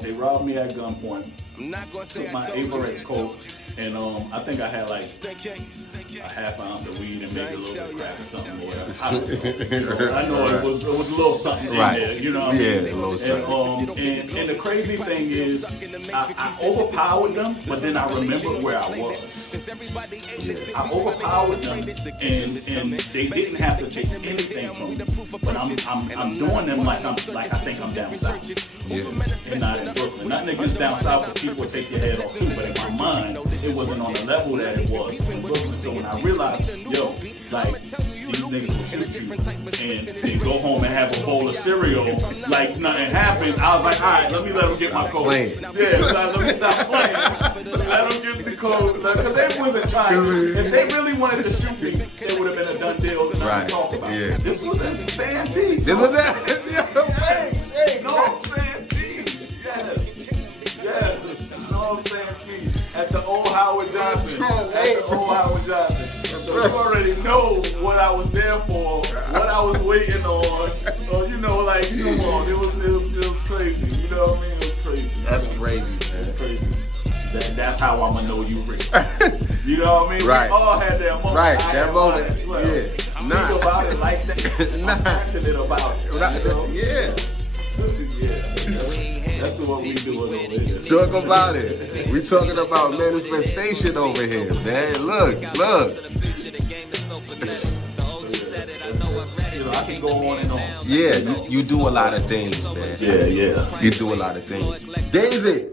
They robbed me at gunpoint, took my Averex coat, and I think I had like a half ounce of weed and maybe a little bit of crack or something. I don't know. I know it was a little something in there. You know what I mean? A little something. And the crazy thing is, I overpowered them, but then I remembered where I was. I overpowered them, and they didn't have to take anything from me. But I'm doing them like I think I'm down south. And not in Brooklyn. Not niggas down south, because people would take your head off too. But in my mind, it wasn't on the level that it was in Brooklyn. So when I realized, yo, like, these niggas will shoot you and then go home and have a bowl of cereal, like nothing happened, I was like, all right, let them get my code. Let me stop playing. Let them get the code. Because they wasn't trying. If they really wanted to shoot me, it would have been a done deal and nothing to talk about. This was in Santee. This was that. No, Santee. Yes. No, Santee. At the old Howard Johnson. So you already know what I was there for, what I was waiting on. So, you know, like, come on, it was crazy. You know what I mean? It was crazy. That's crazy, man. It's crazy. That's how I'ma know you rich. You know what I mean? Right. We all had that moment. Right, that moment. Think about it like that. I'm passionate about it. You know? Yeah. That's what we doing over here. Talk about it. We talking about manifestation over here, man. Look. I can go on and on. Yeah, you do a lot of things, man. Yeah. You do a lot of things. David.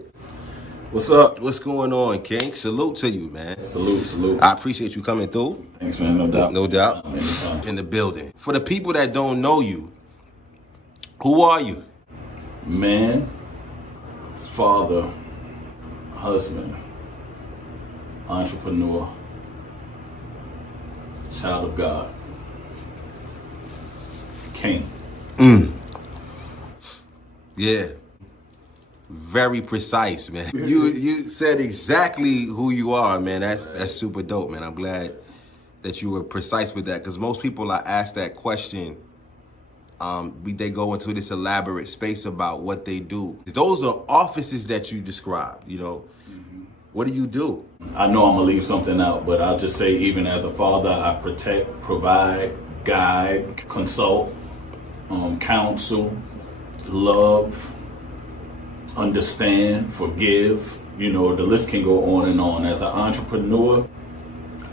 What's up? What's going on, King? Salute to you, man. Salute. I appreciate you coming through. Thanks, man. No doubt. In the building. For the people that don't know you, who are you? Man, father, husband, entrepreneur, child of God, king. Yeah. Very precise, man. You said exactly who you are, man. That's super dope, man. I'm glad that you were precise with that, because most people are asked that question. They go into this elaborate space about what they do. Those are offices that you described, you know. What do you do? I know I'm gonna leave something out, but I'll just say, even as a father, I protect, provide, guide, consult, counsel, love, understand, forgive. You know, the list can go on and on. As an entrepreneur,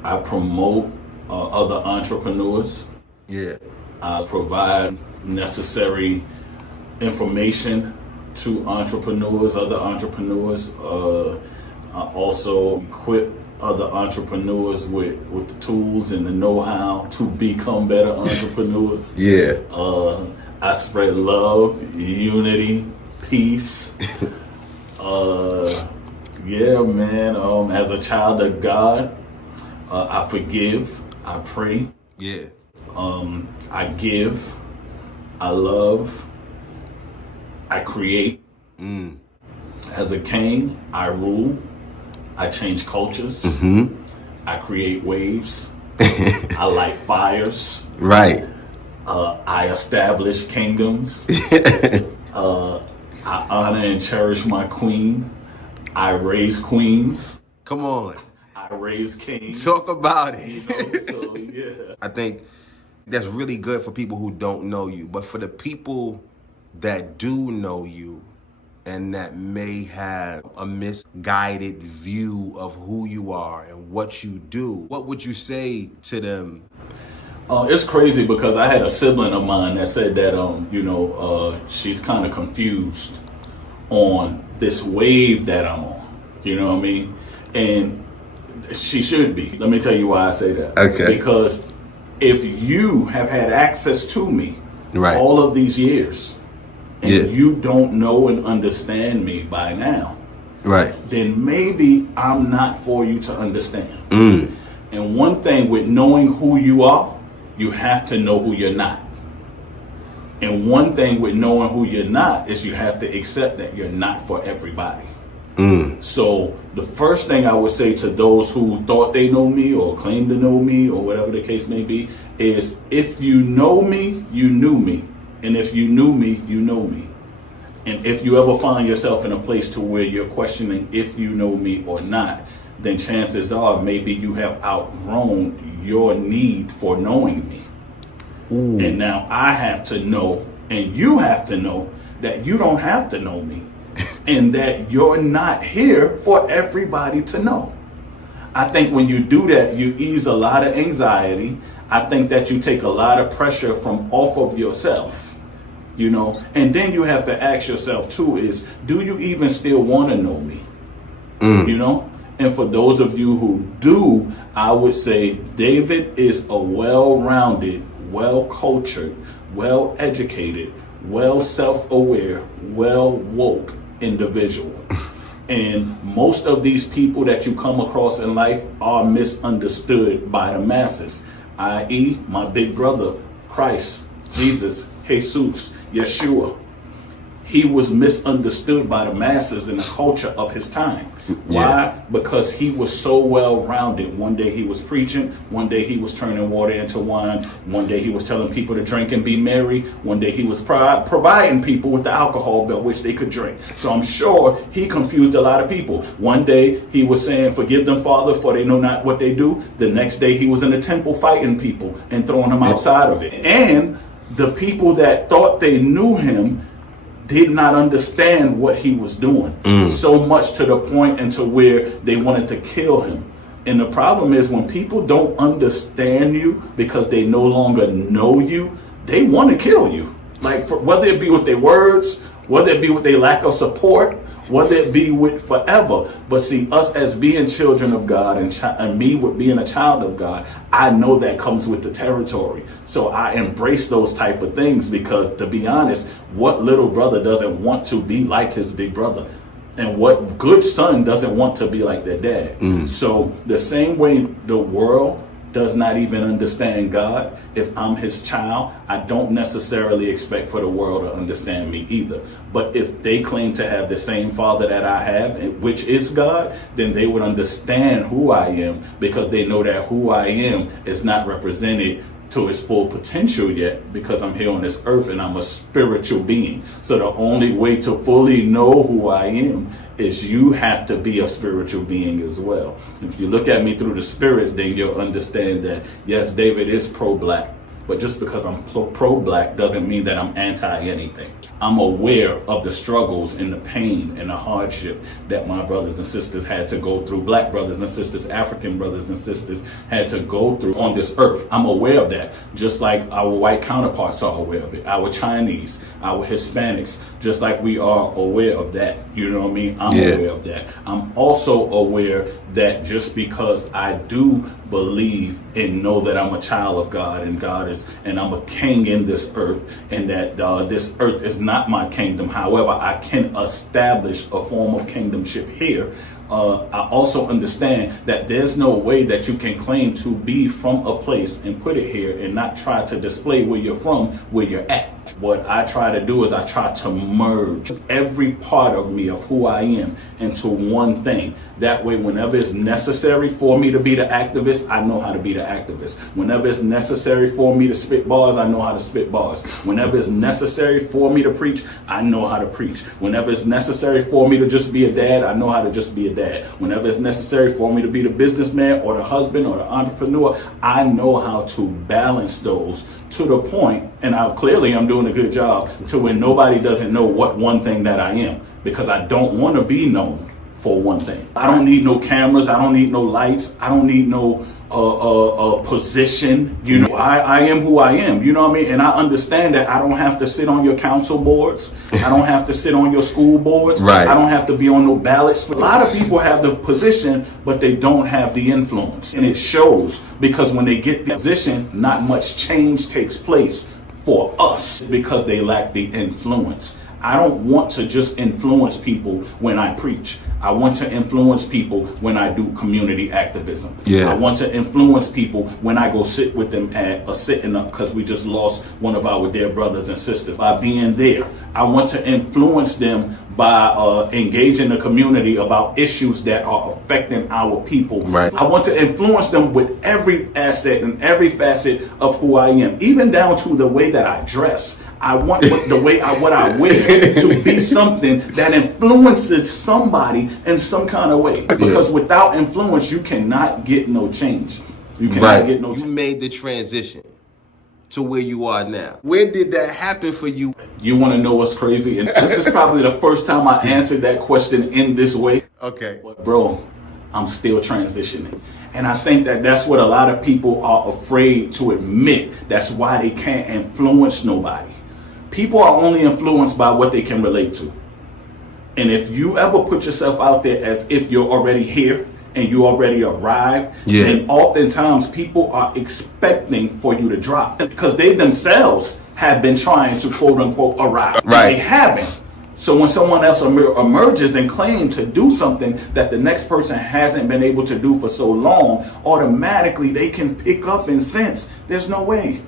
I promote other entrepreneurs. Yeah. I provide necessary information to entrepreneurs, other entrepreneurs. I also equip other entrepreneurs with the tools and the know-how to become better entrepreneurs. Yeah. I spread love, unity, peace. Yeah, man. As a child of God, I forgive, I pray. Yeah. I give, I love, I create. As a king, I rule, I change cultures, I create waves, I light fires. Right. I establish kingdoms. I honor and cherish my queen. I raise queens. Come on. I raise kings. Talk about it. You know, so, yeah. I think that's really good for people who don't know you. But for the people that do know you and that may have a misguided view of who you are and what you do, what would you say to them? It's crazy, because I had a sibling of mine that said that, she's kind of confused on this wave that I'm on. You know what I mean? And she should be. Let me tell you why I say that. Okay. Because if you have had access to me all of these years, and you don't know and understand me by now, then maybe I'm not for you to understand. And one thing with knowing who you are, you have to know who you're not. And one thing with knowing who you're not is you have to accept that you're not for everybody. So the first thing I would say to those who thought they know me or claim to know me or whatever the case may be is, if you know me, you knew me. And if you knew me, you know me. And if you ever find yourself in a place to where you're questioning if you know me or not, then chances are maybe you have outgrown your need for knowing me. Ooh. And now I have to know, and you have to know, that you don't have to know me and that you're not here for everybody to know. I think when you do that, you ease a lot of anxiety. I think that you take a lot of pressure from off of yourself, you know, and then you have to ask yourself too is, do you even still want to know me? You know? And for those of you who do, I would say David is a well-rounded, well-cultured, well-educated, well-self-aware, well-woke individual. And most of these people that you come across in life are misunderstood by the masses, i.e. my big brother, Christ, Jesus, Jesus, Yeshua. He was misunderstood by the masses in the culture of his time. Yeah. Why? Because he was so well-rounded. One day he was preaching. One day he was turning water into wine. One day he was telling people to drink and be merry. One day he was providing people with the alcohol by which they could drink. So I'm sure he confused a lot of people. One day he was saying, forgive them, Father, for they know not what they do. The next day he was in the temple fighting people and throwing them outside of it. And the people that thought they knew him did not understand what he was doing, so much to the point and to where they wanted to kill him. And the problem is when people don't understand you because they no longer know you, they want to kill you. Like whether it be with their words, whether it be with their lack of support, whether it be with forever. But see, us as being children of God and me with being a child of God, I know that comes with the territory. So I embrace those type of things because, to be honest, what little brother doesn't want to be like his big brother? And what good son doesn't want to be like their dad? So the same way the world does not even understand God, if I'm his child, I don't necessarily expect for the world to understand me either. But if they claim to have the same father that I have, which is God, then they would understand who I am because they know that who I am is not represented to its full potential yet because I'm here on this earth and I'm a spiritual being. So the only way to fully know who I am is you have to be a spiritual being as well. If you look at me through the spirit, then you'll understand that, yes, David is pro-black. But just because I'm pro-black doesn't mean that I'm anti-anything. I'm aware of the struggles and the pain and the hardship that my brothers and sisters had to go through. Black brothers and sisters, African brothers and sisters had to go through on this earth. I'm aware of that, just like our white counterparts are aware of it. Our Chinese, our Hispanics, just like we are aware of that. You know what I mean? I'm aware of that. I'm also aware that just because I do believe and know that I'm a child of God and God is, and I'm a king in this earth, and that this earth is not my kingdom. However, I can establish a form of kingdomship here. I also understand that there's no way that you can claim to be from a place and put it here and not try to display where you're from, where you're at. What I try to do is I try to merge every part of me of who I am into one thing. That way, whenever it's necessary for me to be the activist, I know how to be the activist. Whenever it's necessary for me to spit bars, I know how to spit bars. Whenever it's necessary for me to preach, I know how to preach. Whenever it's necessary for me to just be a dad, I know how to just be a dad. Whenever it's necessary for me to be the businessman or the husband or the entrepreneur, I know how to balance those to the point, and I'm doing a good job, to where nobody doesn't know what one thing that I am, because I don't want to be known for one thing. I don't need no cameras. I don't need no lights. I don't need no position. You know, I am who I am. You know what I mean? And I understand that I don't have to sit on your council boards. I don't have to sit on your school boards. Right. I don't have to be on no ballots. A lot of people have the position, but they don't have the influence. And it shows, because when they get the position, not much change takes place for us because they lack the influence. I don't want to just influence people when I preach. I want to influence people when I do community activism. Yeah. I want to influence people when I go sit with them at a sitting up, because we just lost one of our dear brothers and sisters. By being there, I want to influence them by engaging the community about issues that are affecting our people. Right. I want to influence them with every asset and every facet of who I am, even down to the way that I dress. I want what I wear to be something that influences somebody in some kind of way. Because without influence, you cannot get no change. You cannot get no You change. made the transition to where you are now. When did that happen for you? You want to know what's crazy? And this is probably the first time I answered that question in this way. Okay. But bro, I'm still transitioning. And I think that that's what a lot of people are afraid to admit. That's why they can't influence nobody. People are only influenced by what they can relate to. And if you ever put yourself out there as if you're already here and you already arrived, then oftentimes people are expecting for you to drop because they themselves have been trying to quote unquote arrive. Right. They haven't. So when someone else emerges and claims to do something that the next person hasn't been able to do for so long, automatically they can pick up and sense there's no way.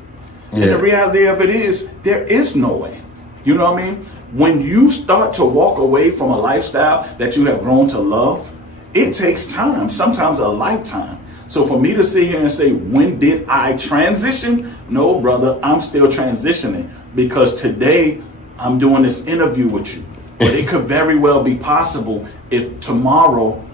And the reality of it is, there is no way. You know what I mean? When you start to walk away from a lifestyle that you have grown to love, it takes time, sometimes a lifetime. So for me to sit here and say, when did I transition? No, brother, I'm still transitioning because today I'm doing this interview with you. But it could very well be possible if tomorrow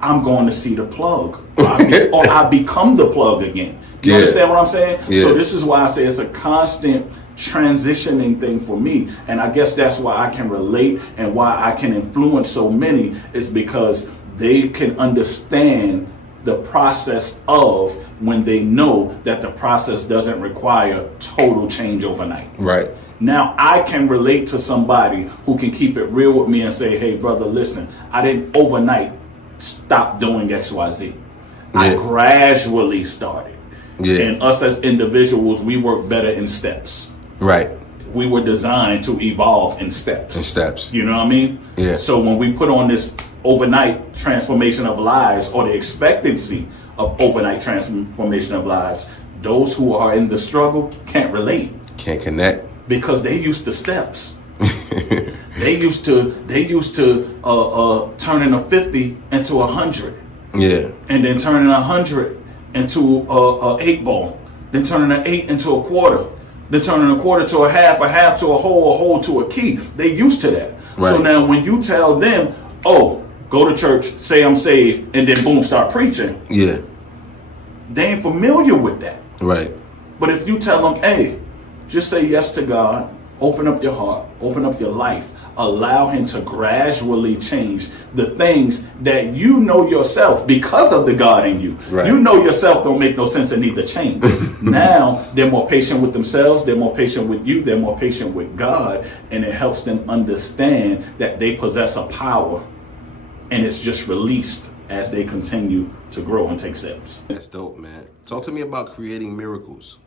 I'm going to see the plug or I become the plug again. You understand what I'm saying? So this is why I say it's a constant transitioning thing for me. And I guess that's why I can relate and why I can influence so many is because they can understand the process of when they know that the process doesn't require total change overnight. Right. Now I can relate to somebody who can keep it real with me and say, hey, brother, listen, I didn't overnight stop doing XYZ. I gradually started. And us as individuals, we work better in steps. Right. We were designed to evolve in steps. You know what I mean? Yeah. So when we put on this overnight transformation of lives or the expectancy of overnight transformation of lives, those who are in the struggle can't relate. Can't connect. Because they used to steps. They used to turning a 50 into 100. Yeah. And then turning 100 into a 8 ball. Then turning an 8 into a quarter. Then turning a quarter to a half to a whole to a key. They used to that. Right. So now when you tell them, oh, go to church, say I'm saved, and then boom, start preaching. Yeah. They ain't familiar with that. Right. But if you tell them, hey, just say yes to God, open up your heart, open up your life, allow him to gradually change the things that you know yourself because of the God in you. Right. You know yourself don't make no sense and need to change. Now they're more patient with themselves, they're more patient with you, they're more patient with God, and it helps them understand that they possess a power and it's just released as they continue to grow and take steps. That's dope, man. Talk to me about Creating Miracles.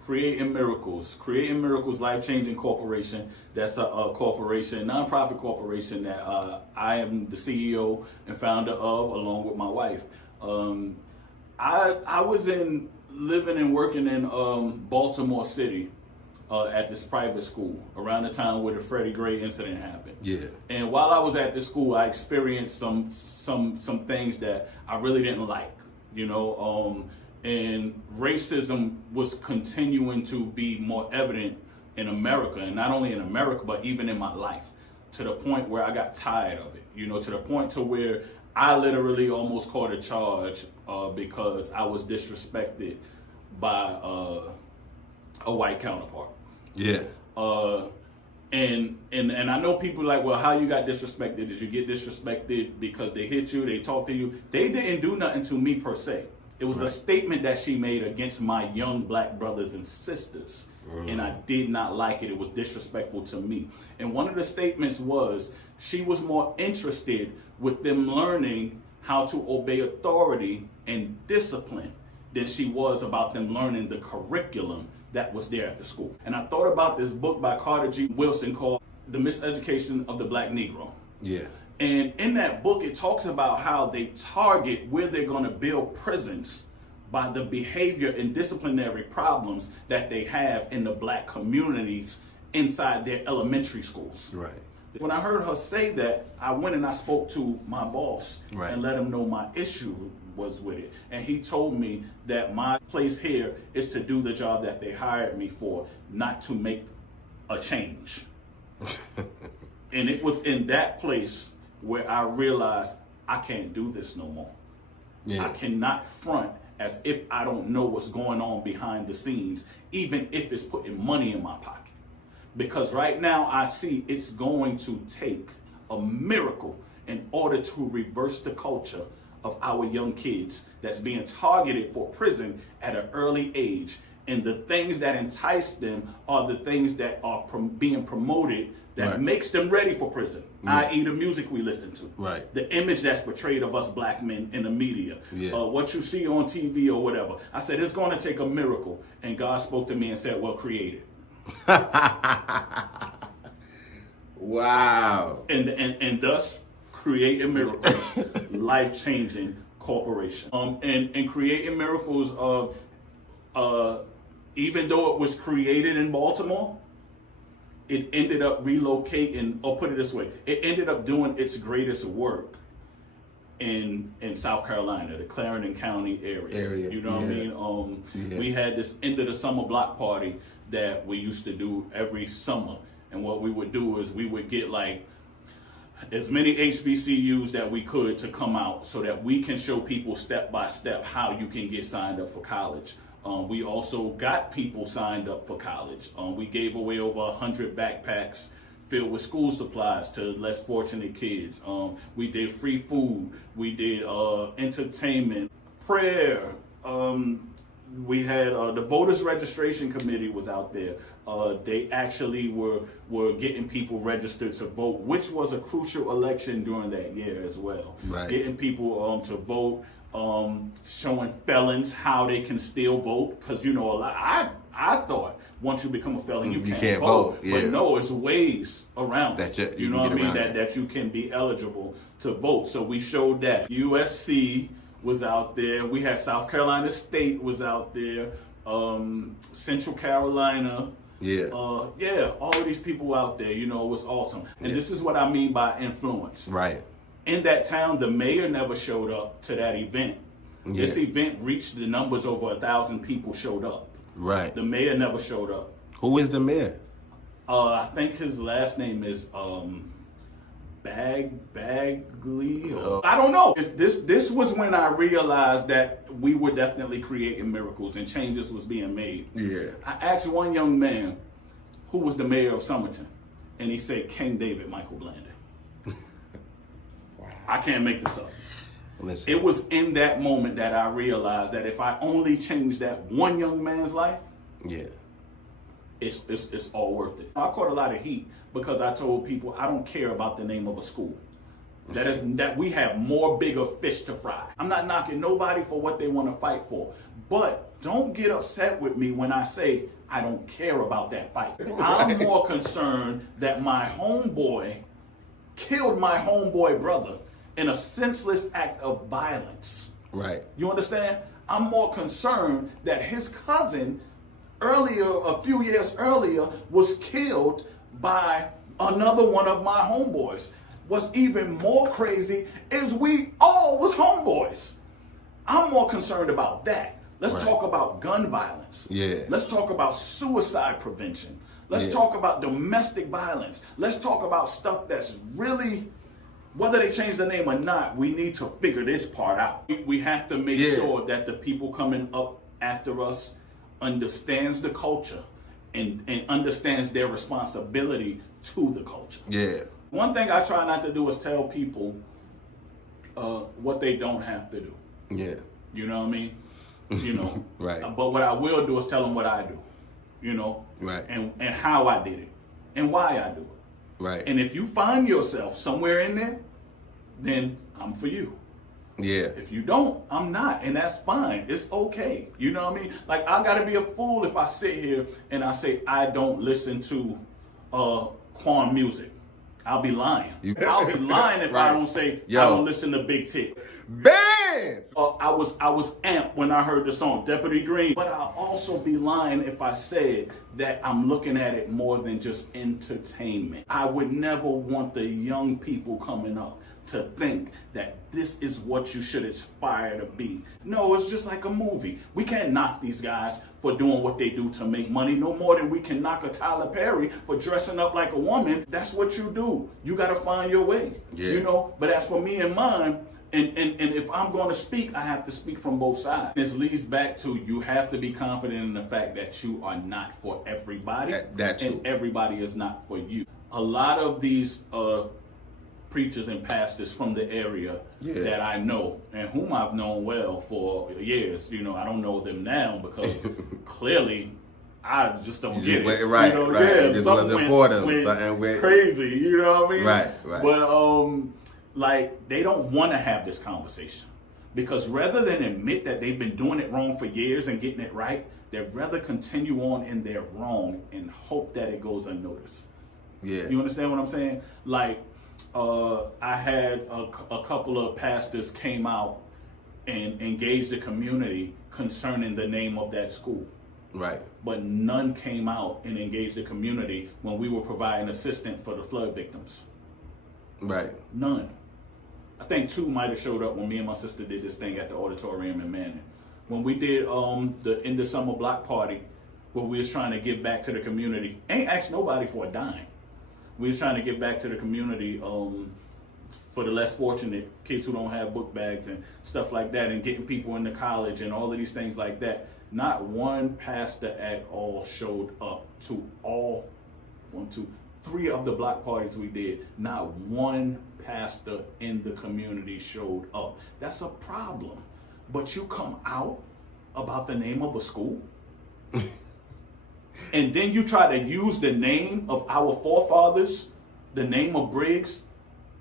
Creating Miracles Life-Changing Corporation. That's a corporation, nonprofit corporation that I am the CEO and founder of, along with my wife. I was living and working in Baltimore City at this private school around the time where the Freddie Gray incident happened. Yeah. And while I was at the school, I experienced some things that I really didn't like. You know. And racism was continuing to be more evident in America, and not only in America, but even in my life, to the point where I got tired of it, you know, to the point to where I literally almost caught a charge because I was disrespected by a white counterpart. Yeah. And I know people like, well, how you got disrespected? Did you get disrespected because they hit you, they talked to you? They didn't do nothing to me per se. It was a statement that she made against my young black brothers and sisters. And I did not like it. It was disrespectful to me. And one of the statements was she was more interested with them learning how to obey authority and discipline than she was about them learning the curriculum that was there at the school. And I thought about this book by Carter G. Wilson called The Miseducation of the Black Negro. Yeah. And in that book, it talks about how they target where they're going to build prisons by the behavior and disciplinary problems that they have in the black communities inside their elementary schools. Right. When I heard her say that, I went and I spoke to my boss and let him know my issue was with it. And he told me that my place here is to do the job that they hired me for, not to make a change. And it was in that place where I realized I can't do this no more. Yeah. I cannot front as if I don't know what's going on behind the scenes, even if it's putting money in my pocket. Because right now I see it's going to take a miracle in order to reverse the culture of our young kids that's being targeted for prison at an early age. And the things that entice them are the things that are being promoted that Right. makes them ready for prison, Yeah. i.e. the music we listen to. Right. The image that's portrayed of us black men in the media. Yeah. What you see on TV or whatever. I said, it's going to take a miracle. And God spoke to me and said, well, create it. Wow. And thus creating miracles, life-changing corporation. And creating miracles, even though it was created in Baltimore, it ended up relocating, or put it this way, it ended up doing its greatest work in South Carolina, the Clarendon County area. You know what I mean? We had this end of the summer block party that we used to do every summer. And what we would do is we would get like as many HBCUs that we could to come out so that we can show people step by step how you can get signed up for college. We also got people signed up for college. We gave away over 100 backpacks filled with school supplies to less fortunate kids. We did free food. We did entertainment, prayer. We had the voters registration committee was out there. They actually were getting people registered to vote, which was a crucial election during that year as well. Right. Getting people to vote, showing felons how they can still vote, because you know a lot. I thought once you become a felon you can't vote. Yeah. But no, it's ways around That it. you You know can what I get mean? around That you can be eligible to vote. So we showed that. USC was out there. We had South Carolina State was out there. Central Carolina. Yeah. Yeah, all of these people out there, you know, it was awesome. And this is what I mean by influence. Right. In that town, the mayor never showed up to that event. Yeah. This event reached the numbers over 1,000 people showed up. Right. The mayor never showed up. Who is the mayor? I think his last name is Bagley. I don't know. This was when I realized that we were definitely creating miracles and changes was being made. Yeah. I asked one young man who was the mayor of Somerton, and he said King David Michael Blandon. I can't make this up. Listen. It was in that moment that I realized that if I only changed that one young man's life, Yeah. it's all worth it. I caught a lot of heat because I told people I don't care about the name of a school. That we have more bigger fish to fry. I'm not knocking nobody for what they want to fight for, but don't get upset with me when I say I don't care about that fight. I'm more concerned that my homeboy killed my homeboy brother in a senseless act of violence. Right. You understand? I'm more concerned that his cousin a few years earlier, was killed by another one of my homeboys. What's even more crazy is we all was homeboys. I'm more concerned about that. Let's Right. talk about gun violence. Yeah. Let's talk about suicide prevention. Let's Yeah. talk about domestic violence. Let's talk about stuff that's really, whether they change the name or not, we need to figure this part out. We have to make Yeah. sure that the people coming up after us understands the culture and understands their responsibility to the culture. Yeah. One thing I try not to do is tell people what they don't have to do. Yeah. You know what I mean? You know. Right. But what I will do is tell them what I do. You know. Right. And how I did it and why I do it. Right. And if you find yourself somewhere in there, then I'm for you. Yeah. If you don't, I'm not, and that's fine. It's okay. You know what I mean? Like, I gotta be a fool if I sit here and I say I don't listen to Quan music. I'll be lying. I'll be lying if I Right. don't say Yo. I don't listen to Big Tit. Bang! fans. I was amped when I heard the song Deputy Green, but I'll also be lying if I said that I'm looking at it more than just entertainment. I would never want the young people coming up to think that this is what you should aspire to be. No, it's just like a movie. We can't knock these guys for doing what they do to make money no more than we can knock a Tyler Perry for dressing up like a woman. That's what you do. You got to find your way, you know? But as for me and mine, and if I'm going to speak, I have to speak from both sides. This leads back to you have to be confident in the fact that you are not for everybody. That's and everybody is not for you. A lot of these preachers and pastors from the area that I know and whom I've known well for years, you know, I don't know them now because clearly I just don't get it. Right, you know, right. It just wasn't for them. Something went crazy, you know what I mean? Right, right. But like they don't want to have this conversation because rather than admit that they've been doing it wrong for years and getting it right, they'd rather continue on in their wrong and hope that it goes unnoticed. Yeah. You understand what I'm saying? Like, I had a couple of pastors came out and engaged the community concerning the name of that school. Right. But none came out and engaged the community when we were providing assistance for the flood victims. Right. None. I think 2 might have showed up when me and my sister did this thing at the auditorium in Manning. When we did the end of summer block party, where we was trying to give back to the community, ain't asked nobody for a dime. We was trying to give back to the community for the less fortunate kids who don't have book bags and stuff like that, and getting people into college and all of these things like that. Not one pastor at all showed up to all 1, 2, 3 of the block parties we did. Not one pastor in the community showed up. That's a problem. But you come out about the name of a school? And then you try to use the name of our forefathers, the name of Briggs,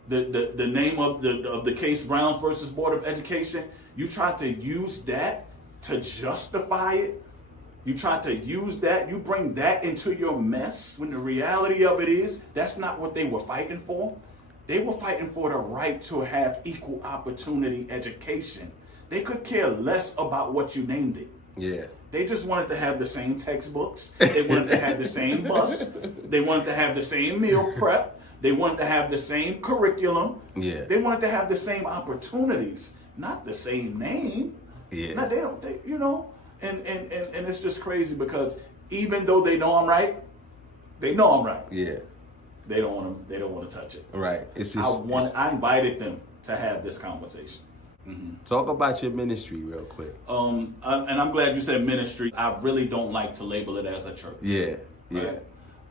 the name of the case Browns versus Board of Education. You try to use that to justify it. You try to use that. You bring that into your mess when the reality of it is that's not what they were fighting for. They were fighting for the right to have equal opportunity education. They could care less about what you named it. Yeah. They just wanted to have the same textbooks. They wanted to have the same bus. They wanted to have the same meal prep. They wanted to have the same curriculum. Yeah. They wanted to have the same opportunities, not the same name. Yeah. No, they don't. You know, and it's just crazy because even though they know I'm right, they know I'm right. Yeah. They don't want to. They don't want to touch it. Right. It's just. I invited them to have this conversation. Mm-hmm. Talk about your ministry real quick. And I'm glad you said ministry. I really don't like to label it as a church. Yeah. Yeah.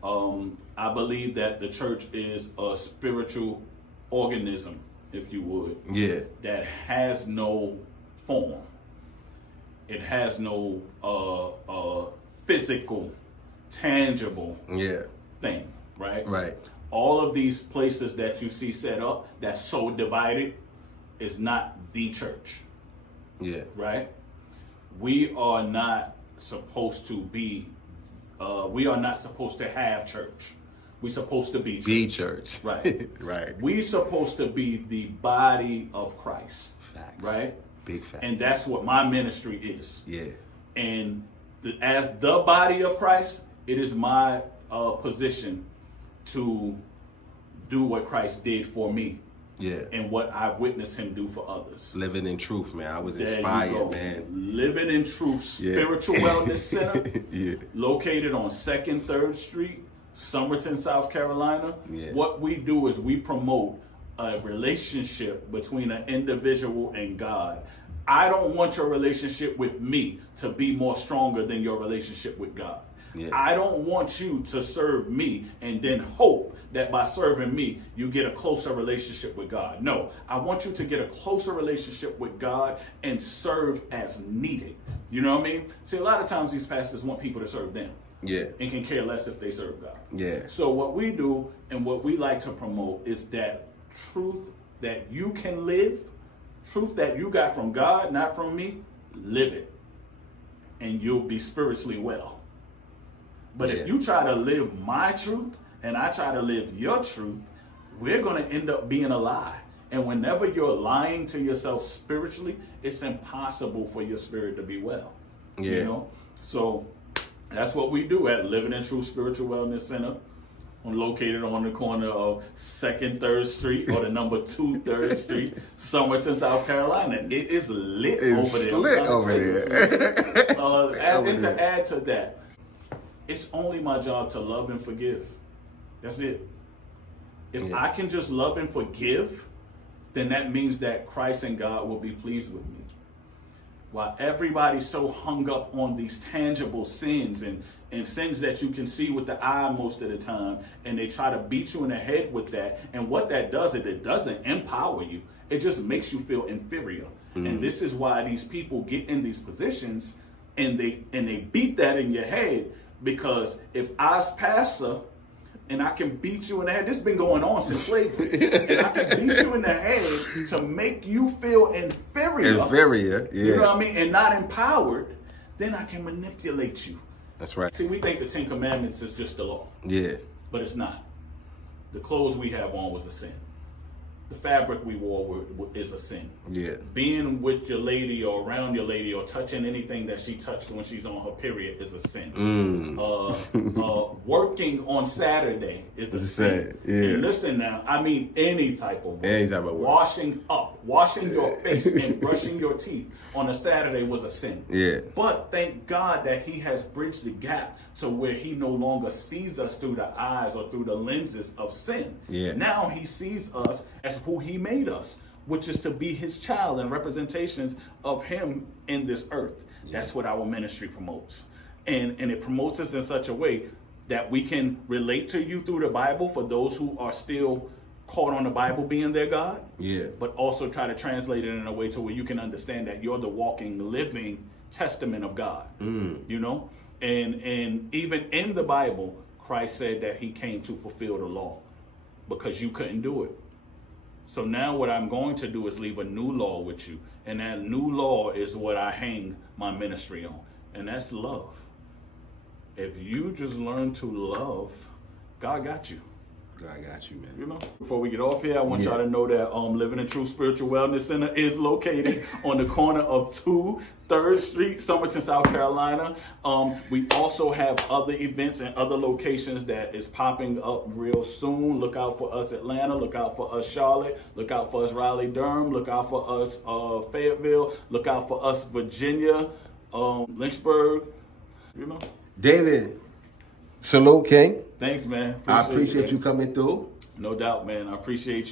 Right? I believe that the church is a spiritual organism, if you would. Yeah. That has no form. It has no physical, tangible thing, right? Right. All of these places that you see set up that's so divided is not the church. Yeah. Right? We are not supposed to be, we are not supposed to have church. We're supposed to be church. Be church. Right. Right. We're supposed to be the body of Christ. Facts. Right? Big facts. And that's what my ministry is. Yeah. And as the body of Christ, it is my position to do what Christ did for me. Yeah. And what I've witnessed him do for others. Living in truth, man. I was There inspired, man. Living in Truth Spiritual Wellness Center, Yeah. located on 2nd, 3rd Street, Somerton, South Carolina. Yeah. What we do is we promote a relationship between an individual and God. I don't want your relationship with me to be more stronger than your relationship with God. Yeah. I don't want you to serve me and then hope that by serving me, you get a closer relationship with God. No, I want you to get a closer relationship with God and serve as needed. You know what I mean? See, a lot of times these pastors want people to serve them. Yeah. And can care less if they serve God. Yeah. So what we do and what we like to promote is that truth that you can live, truth that you got from God, not from me, live it. And you'll be spiritually well. But if you try to live my truth and I try to live your truth, we're going to end up being a lie. And whenever you're lying to yourself spiritually, it's impossible for your spirit to be well. Yeah. You know? So that's what we do at Living in Truth Spiritual Wellness Center. Located on the corner of 2nd, 3rd Street, or the number 2 3rd Street, Somerton, South Carolina. It is lit It's over there. lit over there. And to add to that, it's only my job to love and forgive. That's it. If I can just love and forgive, then that means that Christ and God will be pleased with me. While everybody's so hung up on these tangible sins and sins that you can see with the eye most of the time, and they try to beat you in the head with that. And what that does is it doesn't empower you. It just makes you feel inferior. And this is why these people get in these positions and they beat that in your head, because if I's pastor and I can beat you in the head, this has been going on since slavery, and I can beat you in the head to make you feel inferior. Inferior, yeah. You know what I mean? And not empowered, then I can manipulate you. That's right. See, we think the 10 Commandments is just the law. Yeah. But it's not. The clothes we have on was a sin. The fabric we wore is a sin. Yeah. Being with your lady or around your lady or touching anything that she touched when she's on her period is a sin. Working on Saturday is a sin. Yeah. And listen now, I mean any type of work. Any type of work. Washing your face and brushing your teeth on a Saturday was a sin. Yeah. But thank God that he has bridged the gap to where he no longer sees us through the eyes or through the lenses of sin. Yeah. Now he sees us as who he made us, which is to be his child and representations of him in this earth. Yeah. That's what our ministry promotes. And it promotes us in such a way that we can relate to you through the Bible for those who are still caught on the Bible being their God. Yeah. But also try to translate it in a way to where you can understand that you're the walking, living testament of God. You know? And even in the Bible, Christ said that he came to fulfill the law because you couldn't do it. So now what I'm going to do is leave a new law with you. And that new law is what I hang my ministry on. And that's love. If you just learn to love, God got you. God got you, man. You know, before we get off here, I want y'all to know that Living in Truth Spiritual Wellness Center is located on the corner of 2 3rd Street, Somerton, South Carolina. We also have other events and other locations that is popping up real soon. Look out for us, Atlanta. Look out for us, Charlotte. Look out for us, Raleigh-Durham. Look out for us, Fayetteville. Look out for us, Virginia, Lynchburg. You know, David, salute, King. Thanks, man. I appreciate you coming through. No doubt, man. I appreciate you.